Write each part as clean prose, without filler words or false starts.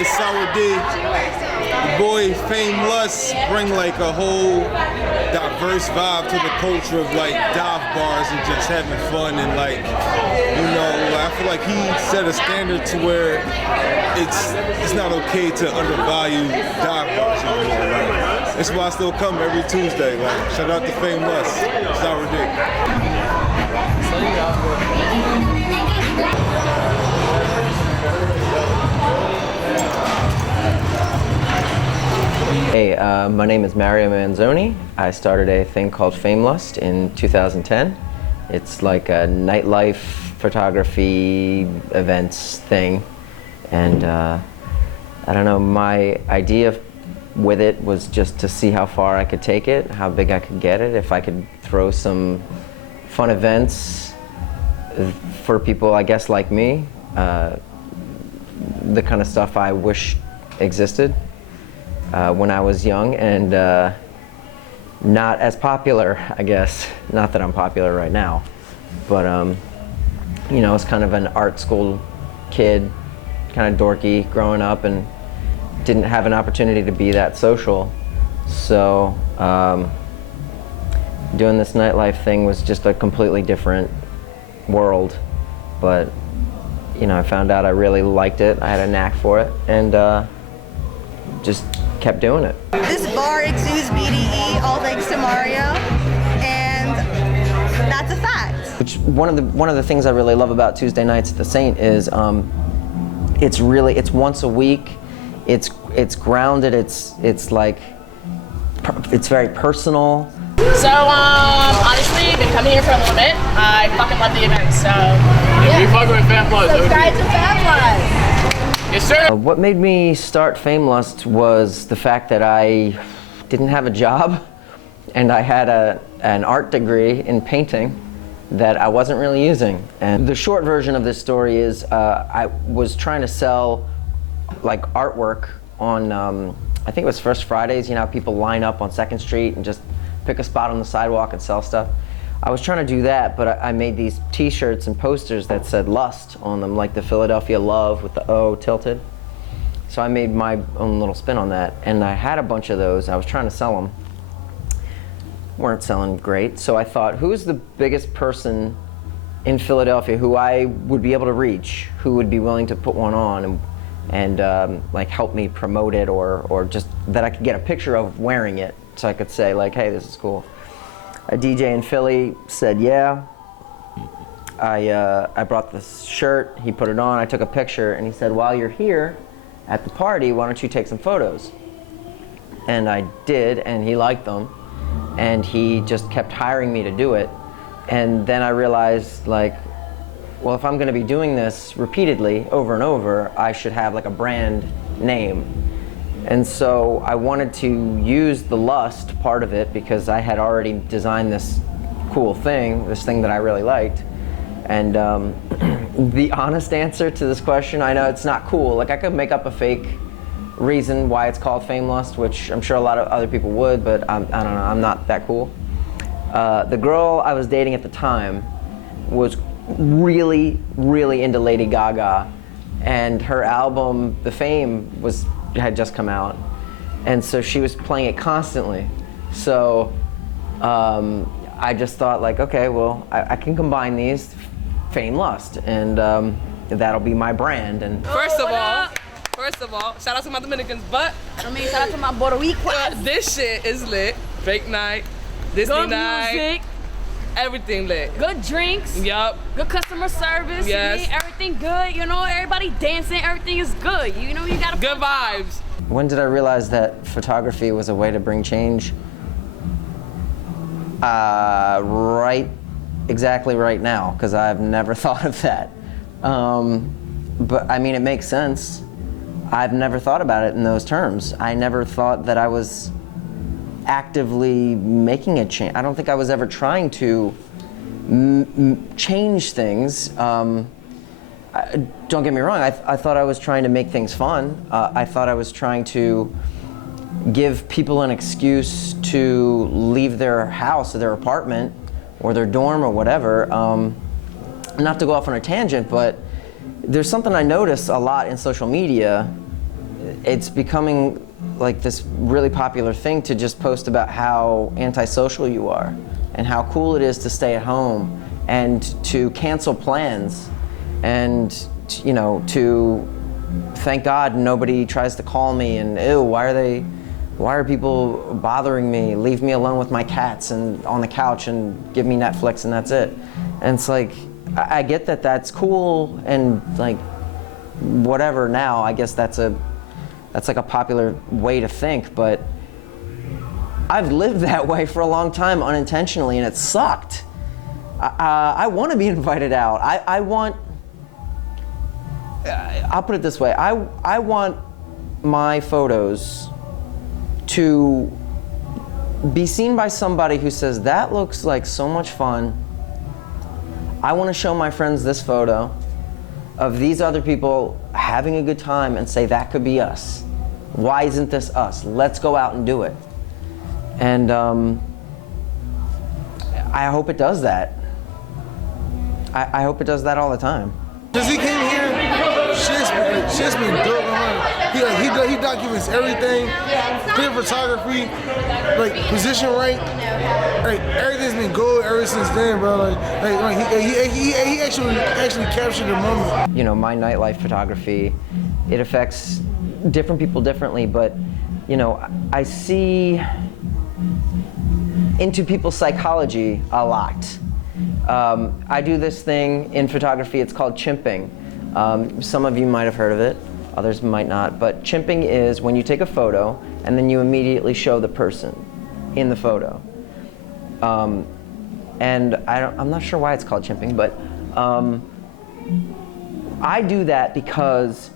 It's Sour D. The boy FAMELUST bring like a whole diverse vibe to the culture of like dive bars and just having fun and like, you know, I feel like he set a standard to where it's not okay to undervalue dive bars anymore. Like, that's why I still come every Tuesday. Like, shout out to FAMELUST, Sour D. Hey, my name is Mario Manzoni. I started a thing called FAMELUST in 2010. It's like a nightlife photography events thing. And I don't know, my idea with it was just to see how far I could take it, how big I could get it, if I could throw some fun events for people, I guess, like me, the kind of stuff I wish existed when I was young and not as popular, I guess. Not that I'm popular right now, but you know, I was kind of an art school kid, kind of dorky growing up and didn't have an opportunity to be that social. So doing this nightlife thing was just a completely different world, but you know, I found out I really liked it. I had a knack for it, and just kept doing it. This bar exudes BDE, all thanks to Mario, and that's a fact. Which one of the things I really love about Tuesday nights at the Saint is it's once a week. It's grounded. It's like it's very personal. So honestly, been coming here for a little bit. I fucking love the event. So yeah. We fucking with FAMELUST. Subscribe to FAMELUST. Yes, sir. What made me start FAMELUST was the fact that I didn't have a job and I had an art degree in painting that I wasn't really using. And the short version of this story is I was trying to sell like artwork on, I think it was First Fridays, you know, people line up on 2nd Street and just pick a spot on the sidewalk and sell stuff. I was trying to do that, but I made these t-shirts and posters that said Lust on them, like the Philadelphia Love with the O tilted. So I made my own little spin on that, and I had a bunch of those. I was trying to sell them. Weren't selling great, so I thought, who's the biggest person in Philadelphia who I would be able to reach, who would be willing to put one on and like help me promote it, or just that I could get a picture of wearing it, so I could say like, hey, this is cool. A DJ in Philly said, yeah. I brought this shirt, he put it on, I took a picture, and he said, while you're here at the party, why don't you take some photos? And I did, and he liked them, and he just kept hiring me to do it. And then I realized, like, well, if I'm gonna be doing this repeatedly, over and over, I should have like a brand name. And so I wanted to use the lust part of it because I had already designed this cool thing, this thing that I really liked. And the honest answer to this question, I know it's not cool. Like, I could make up a fake reason why it's called FAMELUST, which I'm sure a lot of other people would, but I don't know, I'm not that cool. The girl I was dating at the time was really, really into Lady Gaga, and her album, The Fame, had just come out, and so she was playing it constantly. So I just thought, like, okay, well, I can combine these, FAMELUST, and that'll be my brand. And First of all, shout out to my Dominicans, but I mean, shout out to my Puerto Ricans. this shit is lit. Fake night, Disney Good night, music, everything lit. good drinks, Yup. good customer service. Yes. You mean, everything good. You know, everybody dancing. Everything is good. You know, you gotta Good vibes. when did I realize that photography was a way to bring change? Exactly right now, because I've never thought of that. But I mean, it makes sense. I've never thought about it in those terms. I never thought that I was actively making a change. I don't think I was ever trying to change things. Don't get me wrong, I thought I was trying to make things fun. I thought I was trying to give people an excuse to leave their house or their apartment or their dorm or whatever. Not to go off on a tangent, but there's something I notice a lot in social media it's becoming like this really popular thing to just post about how antisocial you are and how cool it is to stay at home and to cancel plans and, you know, to thank God nobody tries to call me and, ew, why are people bothering me? Leave me alone with my cats and on the couch and give me Netflix and that's it. And it's like, I get that that's cool and like whatever now, I guess that's like a popular way to think, but I've lived that way for a long time unintentionally and it sucked. I want to be invited out. I'll put it this way, I want my photos to be seen by somebody who says, that looks like so much fun. I want to show my friends this photo of these other people having a good time and say, that could be us. Why isn't this us? Let's go out and do it. And I hope it does that. I hope it does that all the time. Since he came here, shit's been dope. He documents everything, clear photography, like position right. Like everything's been good ever since then, bro. He actually captured the moment. You know, my nightlife photography, it affects different people differently, but you know, I see into people's psychology a lot. I do this thing in photography, it's called chimping. Some of you might have heard of it, others might not, but chimping is when you take a photo and then you immediately show the person in the photo. And I'm not sure why it's called chimping, but I do that because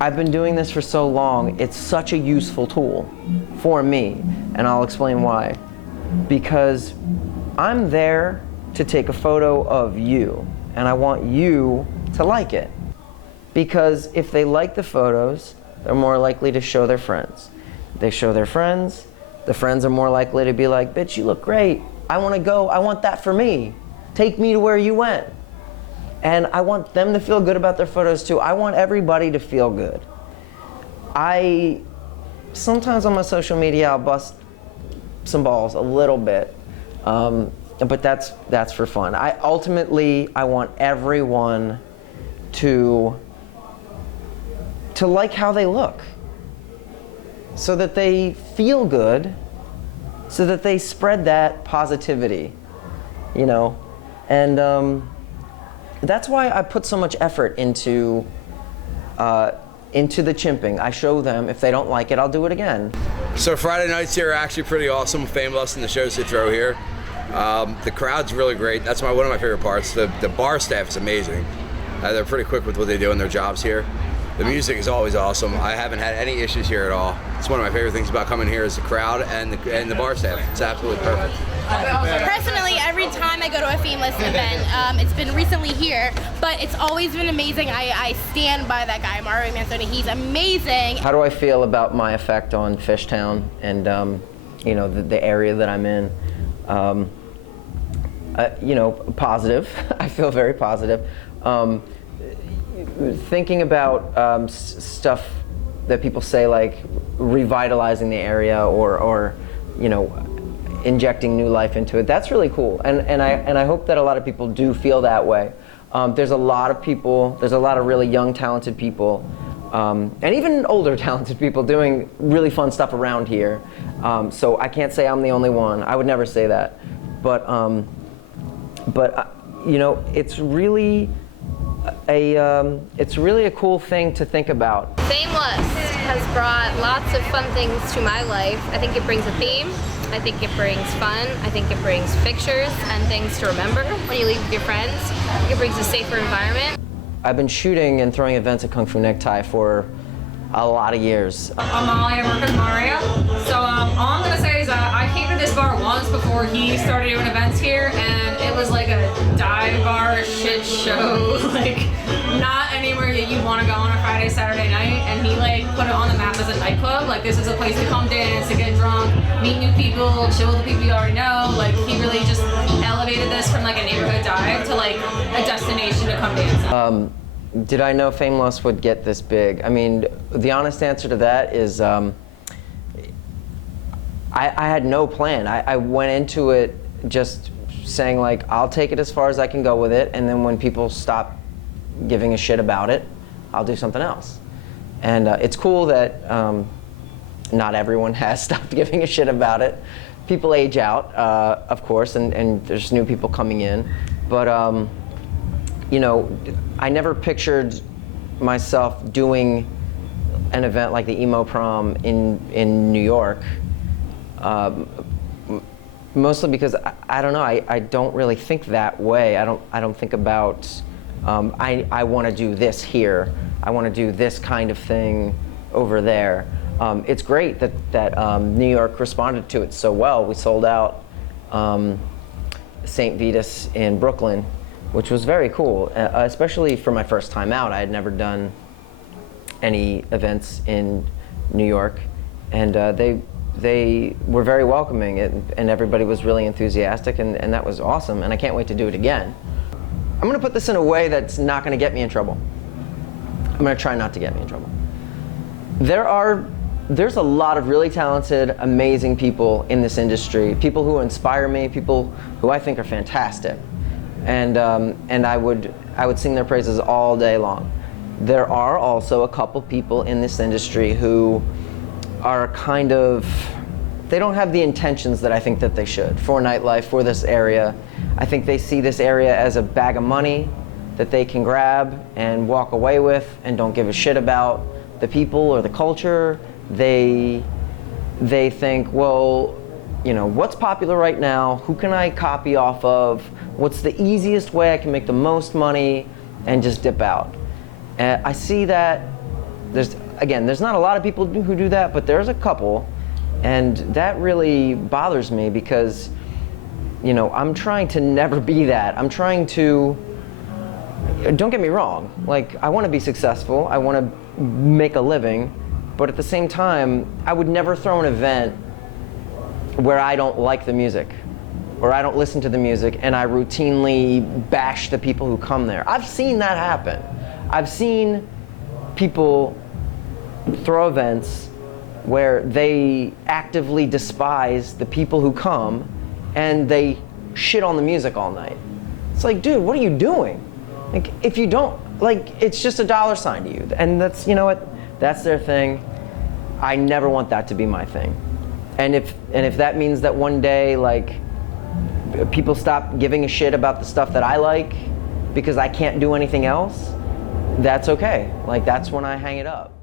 I've been doing this for so long, it's such a useful tool for me, and I'll explain why. Because I'm there to take a photo of you, and I want you to like it. Because if they like the photos, they're more likely to show their friends. They show their friends, the friends are more likely to be like, bitch, you look great. I want to go, I want that for me. Take me to where you went. And I want them to feel good about their photos too. I want everybody to feel good. Sometimes on my social media, I'll bust some balls a little bit. But that's for fun. Ultimately, I want everyone to like how they look, so that they feel good, so that they spread that positivity, you know, and that's why I put so much effort into the chimping. I show them, if they don't like it, I'll do it again. So Friday nights here are actually pretty awesome. FAMELUST and the shows they throw here. The crowd's really great. That's one of my favorite parts. The bar staff is amazing. They're pretty quick with what they do in their jobs here. The music is always awesome. I haven't had any issues here at all. It's one of my favorite things about coming here is the crowd and the bar staff. It's absolutely perfect. Personally, every time I go to a FAMELUST event, it's been recently here, but it's always been amazing. I stand by that guy, Mario Manzoni. He's amazing. How do I feel about my effect on Fishtown and you know, the area that I'm in? You know, positive. I feel very positive. Thinking about stuff that people say, like revitalizing the area or you know, injecting new life into it. That's really cool, and I hope that a lot of people do feel that way. There's a lot of people. There's a lot of really young, talented people, and even older, talented people doing really fun stuff around here. So I can't say I'm the only one. I would never say that, but you know, it's really a cool thing to think about. FAMELUST has brought lots of fun things to my life. I think it brings a theme. I think it brings fun. I think it brings pictures and things to remember when you leave with your friends. I think it brings a safer environment. I've been shooting and throwing events at Kung Fu Necktie for a lot of years. I'm Molly, I work with Mario. So all I'm gonna say is that I came to this bar once before he started doing events here, and it was like a dive bar shit show, like not anywhere that you want to go on a Friday, Saturday night. And he like put it on the map as a nightclub. Like this is a place to come dance, to get drunk, meet new people, chill with the people you already know. Like he really just elevated this from like a neighborhood dive to like a destination to come dance. Did I know FAMELUST would get this big? I mean, the honest answer to that is I had no plan. I went into it just saying like, I'll take it as far as I can go with it, and then when people stop giving a shit about it, I'll do something else. And it's cool that not everyone has stopped giving a shit about it. People age out, of course, and there's new people coming in. But, you know, I never pictured myself doing an event like the Emo Prom in New York. Mostly because I don't know, I don't really think that way. I don't think about I want to do this here. I want to do this kind of thing over there. It's great that New York responded to it so well. We sold out St. Vitus in Brooklyn, which was very cool, especially for my first time out. I had never done any events in New York, and they were very welcoming, and everybody was really enthusiastic, and that was awesome, and I can't wait to do it again. I'm gonna put this in a way that's not gonna get me in trouble. I'm gonna try not to get me in trouble. There's a lot of really talented, amazing people in this industry, people who inspire me, people who I think are fantastic. And I would sing their praises all day long. There are also a couple people in this industry who are kind of, they don't have the intentions that I think that they should for nightlife, for this area. I think they see this area as a bag of money that they can grab and walk away with and don't give a shit about the people or the culture. They think, well, you know, what's popular right now? Who can I copy off of? What's the easiest way I can make the most money and just dip out? And I see that there's not a lot of people who do that, but there's a couple, and that really bothers me because, you know, I'm trying to never be that. I'm trying to, don't get me wrong, like, I want to be successful, I want to make a living, but at the same time, I would never throw an event where I don't like the music, or I don't listen to the music, and I routinely bash the people who come there. I've seen that happen. I've seen people throw events where they actively despise the people who come, and they shit on the music all night. It's like, dude, what are you doing? Like, if you don't, like, it's just a dollar sign to you, and that's, you know what, that's their thing. I never want that to be my thing. And if that means that one day, like, people stop giving a shit about the stuff that I like because I can't do anything else, that's okay. Like, that's when I hang it up.